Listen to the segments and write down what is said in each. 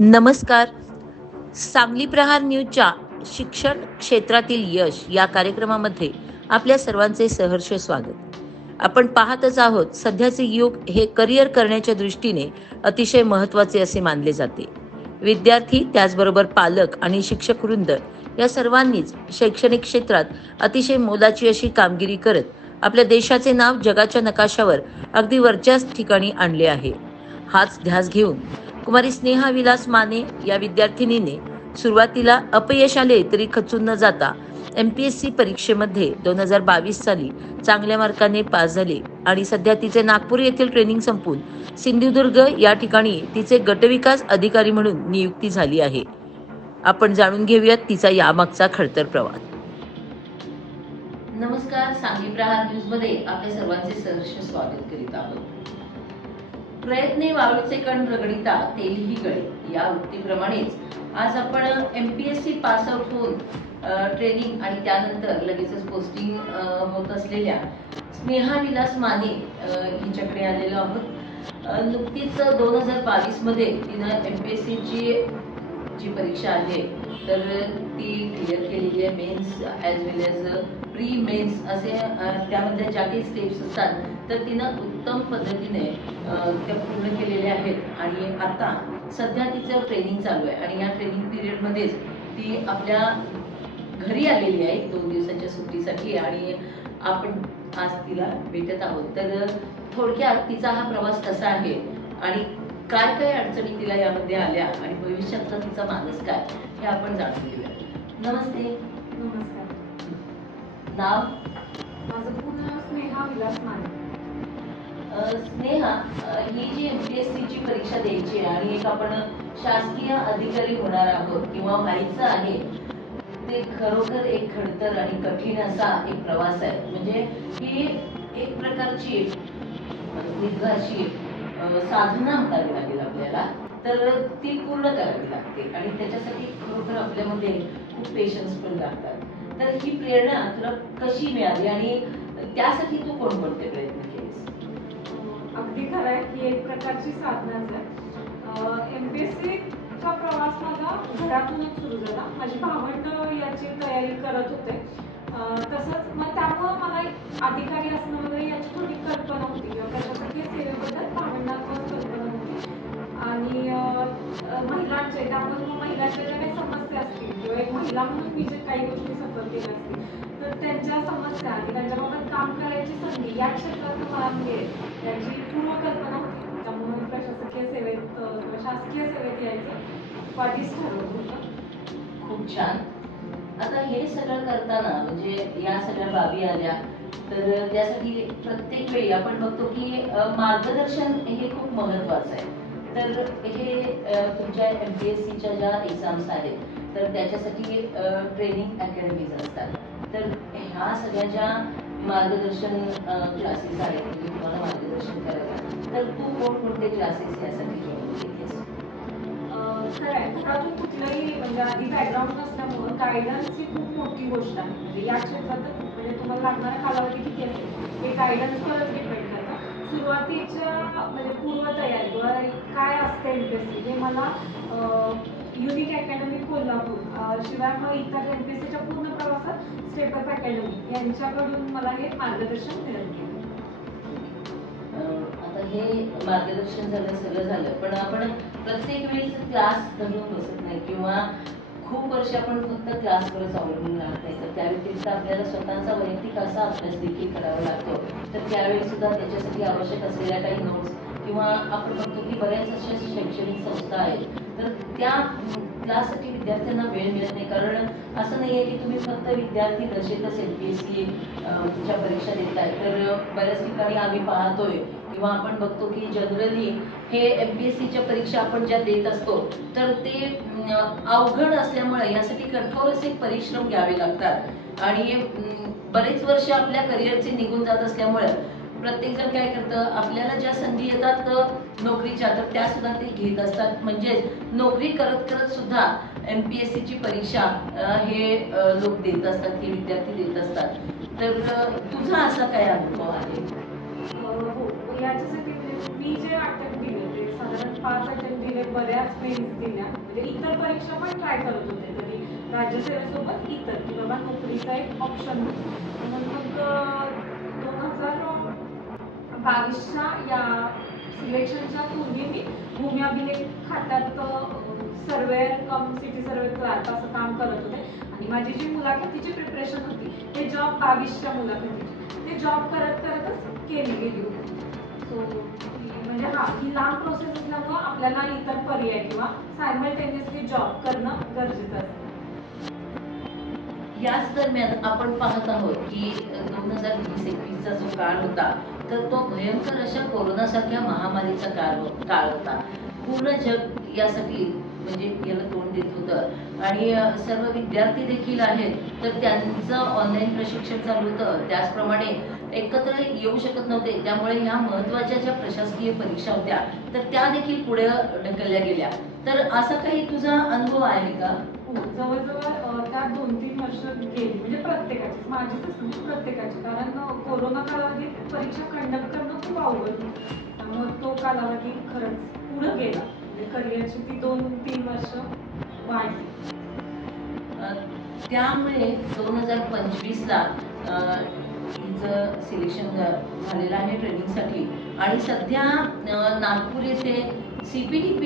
नमस्कार. सांगली प्रहार न्यूजच्या शिक्षण क्षेत्रातील यश या कार्यक्रमामध्ये आपल्या सर्वांचे सहर्ष स्वागत. आपण पाहतच आहोत, सध्याचे युग हे करिअर करण्याच्या दृष्टीने अतिशय महत्त्वाचे असे मानले जाते. विद्यार्थी, त्याचबरोबर पालक आणि शिक्षक वृंद या सर्वांनीच शैक्षणिक क्षेत्रात अतिशय मोलाची अशी कामगिरी करत आपल्या देशाचे नाव जगाच्या नकाशावर अगदी वरच्या ठिकाणी आणले आहे. हाच ध्यास घेऊन कुमारी स्नेहा विलास माने या विद्यार्थिनीने सुरुवातीला अपयश आले तरी खचून न जाता MPSC परीक्षेमध्ये 2022 साली चांगल्या मार्काने पास झाले आणि सध्या तिचे नागपूर येथील ट्रेनिंग संपून सिंधुदुर्ग या ठिकाणी तिचे गटविकास अधिकारी म्हणून नियुक्ती झाली आहे. आपण जाणून घेऊयात तिचा यामागचा खडतर प्रवास. नमस्कार. सांगली प्रहार न्यूज मध्ये आपल्या सर्वांचे सहर्ष स्वागत करीत आहोत. प्रयत्ने वाळूचे कण रगडिता तेलही गळे या उक्तीप्रमाणेच आज आपण MPSC पास आउट होऊन ट्रेनिंग आणि त्यानंतर लगेचच पोस्टिंग होत असलेल्या स्नेहा विलास माने हिच्याकडे आलेलो आहोत. नुकतीच 2022 मध्ये तिनं MPSC ची जी परीक्षा आहे तर ती क्लिअर केलेली आहे. मेन्स ॲज वेल एज प्री मेन्स असे त्यामध्ये ज्या काही स्टेप्स असतात तर तिनं उत्तम पद्धतीने त्या पूर्ण केलेल्या आहेत आणि आता सध्या तिचं ट्रेनिंग चालू आहे आणि या ट्रेनिंग पिरियडमध्येच ती आपल्या घरी आलेली आहे 2 दिवसाच्या सुट्टीसाठी आणि आपण आज तिला भेटत आहोत. तर थोडक्यात तिचा हा प्रवास कसा आहे आणि काय काय अडचणी तिला यामध्ये आल्या आणि भविष्यातला तिचा मानस काय हे आपण जाणून घेऊया. नमस्ते. नमस्कार. नाव? माझं पूर्ण नाव स्नेहा विलास माने. स्नेहा, ही जी MPSC ची परीक्षा द्यायची आहे आणि एक आपण शासकीय अधिकारी होणार आहोत किंवा व्हायचं आहे, ते खरोखर एक खडतर आणि कठीण असा एक प्रवास आहे. म्हणजे ही एक प्रकारची दीर्घ अशी साधना करावी लागेल आपल्याला, तर ती पूर्ण करावी लागते आणि त्याच्यासाठी खरोखर आपल्यामध्ये खूप पेशन्स पण लागतात. तर ही प्रेरणा तुला कशी मिळाली आणि त्यासाठी तू कोणकोणते प्रयत्न केलेस? अगदी खरं आहे की एक प्रकारची साधनाच आहे. MPSC चा प्रवास माझा घरातूनच सुरू झाला. माझी भावंड याची तयारी करत होते. तसंच मग त्यामुळं मला एक अधिकारी असणं वगैरे याची थोडी कल्पना होती किंवा त्याच्यासाठी सेवेबद्दल भावंडांवर कल्पना होती आणि महिलांचे त्यामुळे मग महिलांच्या ज्या काही समस्या असतील किंवा एक महिला म्हणून मी जे काही गोष्टी सफर केल्या असतील तर त्यांच्या समस्या आणि त्यांच्याबाबत काम करायची संधी या क्षेत्रात मला मिळेल याची पूर्वकल्पना होती. त्यामुळे प्रशासकीय सेवेत शासकीय सेवेत यायचं आधीच ठरवलं होतं. खूप छान. आता हे सगळं करताना म्हणजे या सगळ्या बाबी आल्या तर त्यासाठी प्रत्येक वेळी आपण बघतो की मार्गदर्शन हे खूप महत्त्वाचं आहे. तर हे तुमच्या MPSCच्या ज्या एक्झाम्स आहेत तर त्याच्यासाठी ट्रेनिंग अकॅडमीज असतात. तर ह्या सगळ्या ज्या मार्गदर्शन क्लासेस आहेत म्हणजे तुम्हाला मार्गदर्शन करायला, तर तू कोणकोणते क्लासेस यासाठी जॉईन केलेस? खरं आहे, घरातून कुठलंही म्हणजे आधी बॅकग्राऊंड नसल्यामुळं गायडन्स ही खूप मोठी गोष्ट आहे. म्हणजे या क्षेत्रात म्हणजे तुम्हाला लागणारा कालावधी किती असेल हे गायडन्सवरच डिपेंड करतं. सुरुवातीच्या म्हणजे पूर्वतयारी किंवा काय असते MPSC हे मला युनिक अकॅडमी कोल्हापूर शिवाय मग इतर MPSCच्या पूर्ण प्रवासात स्टेप अप अकॅडमी यांच्याकडून मला हे मार्गदर्शन मिळत गेलं. आता हे मार्गदर्शन झालं, सगळं झालं, पण आपण प्रत्येक वेळेस क्लास धरून बसत नाही किंवा खूप वर्ष आपण फक्त क्लासवरच अवलंबून राहत नाही. तर त्या व्यतिरिक्त आपल्याला स्वतःचा वैयक्तिक असा अभ्यास देखील करावा लागतो. तर त्यावेळी सुद्धा त्याच्यासाठी आवश्यक असलेल्या काही नोट्स किंवा आपण बघतो की बऱ्याच अशा शैक्षणिक संस्था आहेत तर त्या क्लाससाठी विद्यार्थ्यांना वेळ मिळत नाही. कारण असं नाही आहे की तुम्ही फक्त विद्यार्थी दशेतच MPSC च्या परीक्षा देताय. तर बऱ्याच ठिकाणी आम्ही पाहतोय किंवा आपण बघतो की जनरली हे MPSCच्या परीक्षा आपण ज्या देत असतो तर ते अवघड असल्यामुळे यासाठी कठोर असे परिश्रम घ्यावे लागतात आणि बरेच वर्ष आपल्या करिअरचे निघून जात असल्यामुळे प्रत्येकजण काय करतं, आपल्याला ज्या संधी येतात नोकरीच्या तर त्या सुद्धा ते घेत असतात. म्हणजे नोकरी करत करत सुद्धा MPSCची परीक्षा हे लोक देत असतात, हे विद्यार्थी देत असतात. तर तुझा असा काय अनुभव आहे? हो, याच्यासाठी म्हणजे मी जे अटेम्प्ट दिले ते साधारण साधारण 5 अटेम्प्ट दिले, बऱ्याच मेन्स दिल्या, म्हणजे इतर परीक्षा पण ट्राय करत होते, तरी राज्यसेवेसोबत इतर की बाबा नोकरीचा एक ऑप्शन म्हणून मग 2022च्या या सिलेक्शनच्या पूर्वी मी भूमी अभिलेख खात्यात सर्वेअर कम सिटी सर्वे क्लार्क असं काम करत होते आणि माझी जी मुलाखतीची प्रिपरेशन होती ते जॉब 22च्या मुलाखतीची ते जॉब करत करतच केली गेली होती. सो म्हणजे ही लांब प्रोसेस असल्यामुळं आपल्याला इतर पर्याय किंवा सायमल्टेनियसली जॉब करणं गरजेचं असतं. याच दरम्यान आपण पाहत आहोत की 2020-21चा जो काळ होता तर तो भयंकर अशा कोरोनासारख्या महामारीचा काळ होता. पूर्ण जग यासाठी म्हणजे याला तोंड देत होतं आणि सर्व विद्यार्थी देखील आहेत तर त्यांचं ऑनलाईन प्रशिक्षण चालू होतं. त्याचप्रमाणे एकत्र येऊ शकत नव्हते, त्यामुळे ह्या महत्त्वाच्या ज्या प्रशासकीय परीक्षा होत्या तर त्या देखील पुढे ढकलल्या गेल्या. तर असा काही तुझा अनुभव आहे का? हो, जवळजवळ त्या 2-3 वर्ष गेली, म्हणजे प्रत्येकाचीच, माझीच नाही प्रत्येकाची, कारण कोरोना कालावधीत परीक्षा कंडक्ट करणं खूप अवघड होतं. त्यामुळे तो कालावधी खरंच पुढे गेला, म्हणजे करिअरची ती 2-3 वर्ष वाढली. त्यामुळे 2025ला हिचं सिलेक्शन झालेलं आहे ट्रेनिंगसाठी आणि सध्या नागपूर येथे CPTP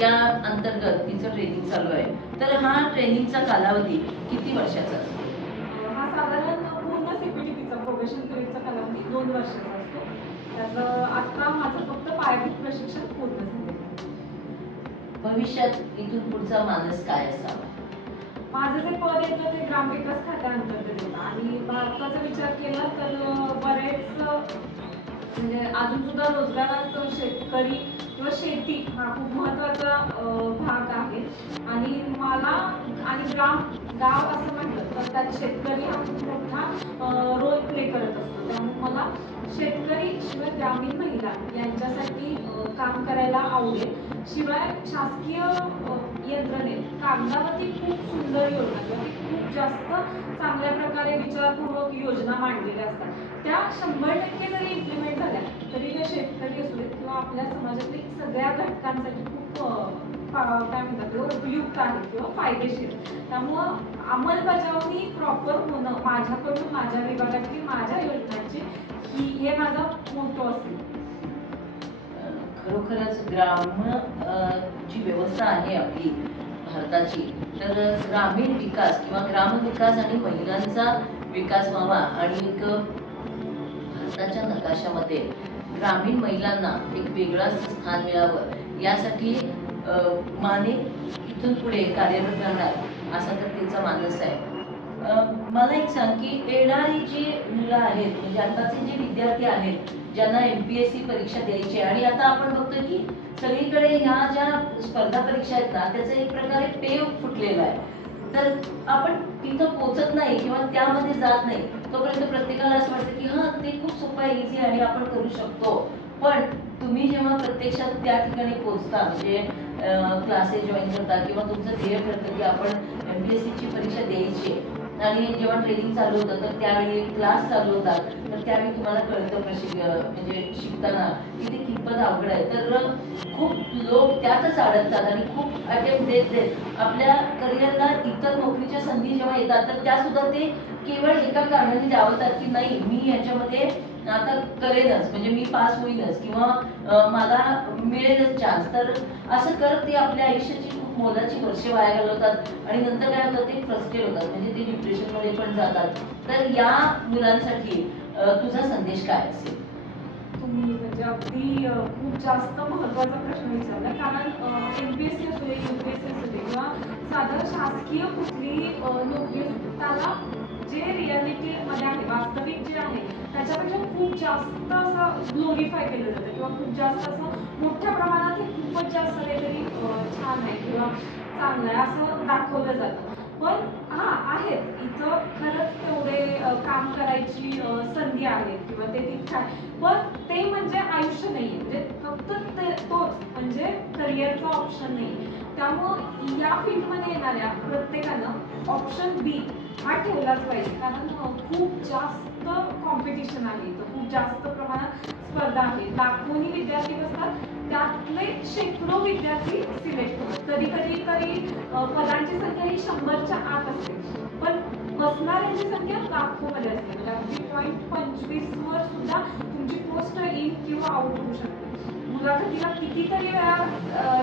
या अंतर्गत तिचं ट्रेनिंग चालू आहे. तर हा ट्रेनिंगचा कालावधी किती वर्षाचा असतो? हा साधारण पूर्ण CPTPचा प्रोबेशन पिरियडचा कालावधी 2 वर्षाचा असतो. त्यातलं आता माझं फक्त पायाभूत प्रशिक्षण पूर्ण झालेलं आहे. भविष्यात इथून पुढचा मानस काय असावा? माझं जे पद येतं ते ग्रामविकास खात्याअंतर्गत येतं आणि भारताचा विचार केला तर बरेच म्हणजे अजून सुद्धा रोजगारात शेतकरी किंवा शेती हा खूप महत्त्वाचा भाग आहे आणि मला आणि गाव असं म्हटलं तर त्यात शेतकरी हा खूप मोठा रोल प्ले करत असतो. त्यामुळे मला शेतकरी शिवाय ग्रामीण महिला यांच्यासाठी काम करायला आवडेल. शिवाय शासकीय यंत्रणेत कागदावरती खूप सुंदर योजना किंवा खूप जास्त चांगल्या प्रकारे विचारपूर्वक योजना मांडलेल्या असतात. त्या 100% जरी इम्प्लिमेंट झाल्या तरी त्या शेतकरी असू देत किंवा आपल्या समाजातील सगळ्या घटकांसाठी खूप काय म्हणतात उपयुक्त आहेत किंवा फायदेशीर. त्यामुळं अंमलबजावणी प्रॉपर होणं माझ्याकडून माझ्या विभागातली माझ्या योजनांची हे माझा मोठो असेल. खरोखरच जी व्यवस्था आहे आपली भारताची तर ग्रामीण विकास किंवा ग्रामविकास आणि महिलांचा विकास व्हावा आणि एक भारताच्या नकाशामध्ये ग्रामीण महिलांना एक वेगळं स्थान मिळावं यासाठी माने इथून पुढे कार्यरत राहणार असा तर तिचा मानस आहे. मला एक सांग की येणारी जी मुलं आहेत म्हणजे आताचे जे विद्यार्थी आहेत ज्यांना MPSC परीक्षा द्यायची आहे आणि आता आपण बघतोय की सगळीकडे ह्या ज्या स्पर्धा परीक्षा आहेत ना त्याचा एक प्रकारे पेव फुटलेला आहे. तर आपण तिथं पोचत नाही किंवा त्यामध्ये जात नाही तोपर्यंत प्रत्येकाला असं वाटतं की हां ते खूप सोपं आहे, इझी आणि आपण करू शकतो. पण तुम्ही जेव्हा प्रत्यक्षात त्या ठिकाणी पोचता म्हणजे क्लासेस जॉईन करता किंवा तुमचं ध्येय ठरतं की आपण MPSCची परीक्षा द्यायची आहे आणि जेव्हा ट्रेनिंग चालू होतं तर त्यावेळी क्लास चालू होतात तर त्यावेळी तुम्हाला कळतं म्हणजे शिकताना की ते कितपत अवघड आहे. तर खूप लोक त्यातच अडकतात आणि खूप अटेम्प्ट देत आपल्या करिअरला इतर नोकरीच्या संधी जेव्हा येतात तर त्या सुद्धा ते केवळ एका कारणाने डावलतात की नाही मी याच्यामध्ये आता करेनच म्हणजे मी पास होईनच किंवा मला मिळेलच चान्स. तर असं करत ते आपल्या आयुष्याची खूप मोलाची वर्षे वाया घालवतात आणि नंतर काय होतं ते फ्रस्ट्रेट होतात म्हणजे ते डिप्रेशनमध्ये पण जातात. तर या मुलांसाठी तुझा संदेश काय असेल? तुम्ही म्हणजे अगदी खूप जास्त महत्त्वाचा प्रश्न विचारला, कारण MPSC असू दे, UPSC असू दे किंवा साधं शासकीय कुठलीही नोकरी असू दे, त्याला जे रियालिटीमध्ये आहे, वास्तविक जे आहे त्याच्यापेक्षा खूप जास्त असं ग्लोरीफाय केलं जातं किंवा खूप जास्त असं मोठ्या प्रमाणात हे खूपच जास्त काहीतरी छान आहे किंवा चांगलं आहे असं दाखवलं जातं. पण आहेत इथं खरंच तेवढे काम करायची संधी आहे किंवा ते तिथं आहे. पण ते म्हणजे आयुष्य नाही आहे, म्हणजे फक्त तोच म्हणजे करिअरचा ऑप्शन नाही. त्यामुळं या फील्डमध्ये येणाऱ्या प्रत्येकानं ऑप्शन B हा ठेवलाच पाहिजे, कारण खूप जास्त कॉम्पिटिशन आहे इथं, खूप खूप जास्त प्रमाणात स्पर्धा आहे. लाखोनी विद्यार्थी बसतात, त्यातले शेकडो विद्यार्थी सिलेक्ट होतात. कधी कधी तरी पदांची संख्या ही 100च्या आत असते, पण बसणाऱ्यांची संख्या लाखोमध्ये असते. म्हणजे अगदी 0.25 वर सुद्धा तुमची पोस्ट इन किंवा आउट होऊ शकते. मुलाखतीला कितीतरी वेळा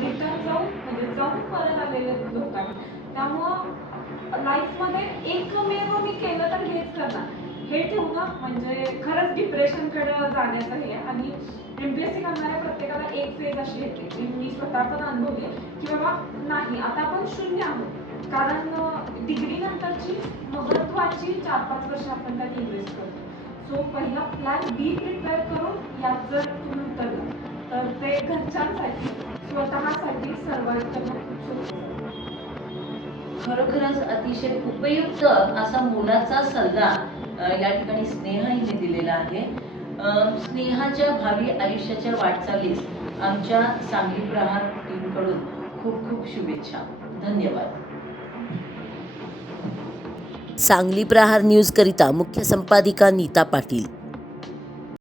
रिटर्न जाऊन परत आलेले लोक आहेत. त्यामुळं लाईफमध्ये एकमेव मी केलं तर हेच करणार, हे ठेवणं म्हणजे खरंच डिप्रेशनकडे जाण्याचं हे आहे. आणि MPSC करणाऱ्या प्रत्येकाला एक फेज अशी येते, जी मी स्वतः पण अनुभवली, की बाबा नाही आता आपण शून्य आहोत. कारण डिग्री नंतरची महत्त्वाची 4-5 वर्ष आपण त्यात इन्व्हेस्ट करतो. सो पहिला प्लॅन बी प्रिपेअर करून यात जर तुम्ही उतरला तर ते घरच्यांसाठी स्वतःसाठी सर्वाइव्ह करणं खूप सोपं जातं. खरोखरच अतिशय उपयुक्त असा मोलाचा सल्ला या ठिकाणी स्नेहा हिने दिलेला आहे. स्नेहाच्या भावी आयुष्याच्या वाटचालीस आमच्या सांगली प्रहार टीमकडून खूप खूप शुभेच्छा. धन्यवाद. सांगली प्रहार न्यूज करिता मुख्य संपादिका नीता पाटील.